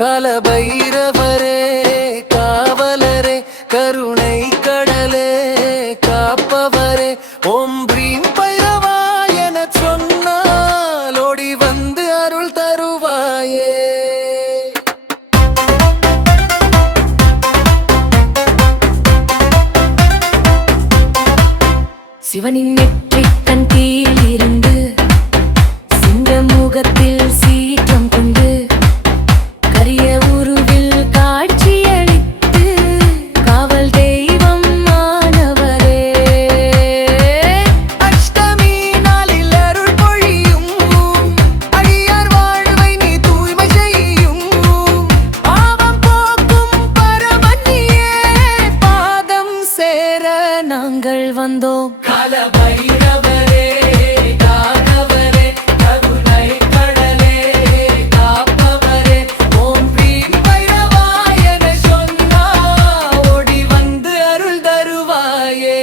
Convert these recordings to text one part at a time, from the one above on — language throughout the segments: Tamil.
காலபைரவரே காவலரே கருணை கடலே காப்பவரே ஓம் ப்ரீம் பைரவா என சொன்னால் ஓடி வந்து அருள் தருவாயே. சிவனின் நெற்றிக் கண் கீழ் இருந்து சிங்க முகத்தில் சீற்றம் கொண்டு கரிய உருவில் காட்சியளித்து காவல் தெய்வம் ஆனவரே. அஷ்டமி நாளில் அருள் பொழியும் அடியார் வாழ்வை நீ தூய்மை செய்யும் பாவம் போக்கும் பரமன்னியே பாதம் சேர நாங்கள் வந்தோம். காலபைரவரே காகவரே கருணை கடலே காப்பவரே ஓம் ப்ரீம் பைரவா என சொன்னா ஓடி வந்து அருள் தருவாயே.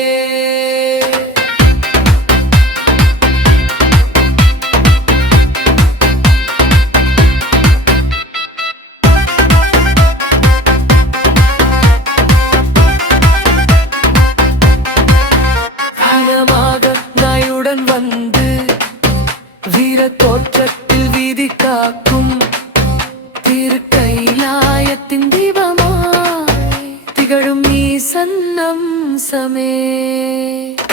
கனமாக நாயுடன் வந்து வீர தோற்றத்தில் வீதி காக்கும் திருக்கைலாயத்தின் தீபமாய் திகழும் ஈசன் அம்சமே.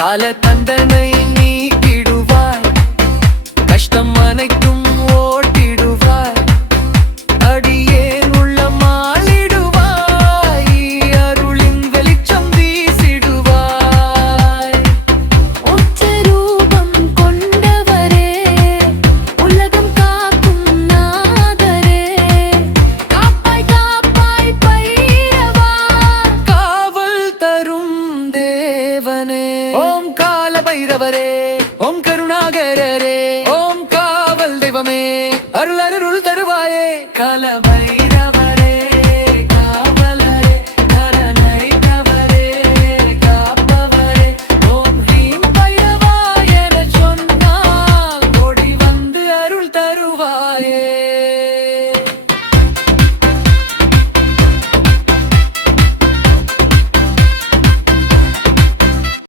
கால தண்டனை நீக்கிடுவாய் கஷ்டம் அனைத்தும் ஓட்டிடுவாய் அடியேன் உள்ள மாளிடுவாய் அருளின் வெளிச்சம் வீசிடுவாய். உச்ச ரூபம் கொண்டவரே உலகம் காக்கும் நாதரே காப்பாய் காப்பாய் பைரவா காவல் தரும் தேவனே ஓம் கால பைரவரே